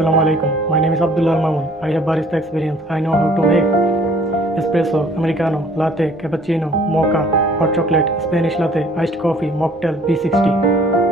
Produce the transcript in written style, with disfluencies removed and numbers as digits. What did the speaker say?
Assalamu alaikum. My name is Abdullah Mamun. I have barista experience. I know how to make espresso, americano, latte, cappuccino, mocha, hot chocolate, Spanish latte, iced coffee, mocktail, B60.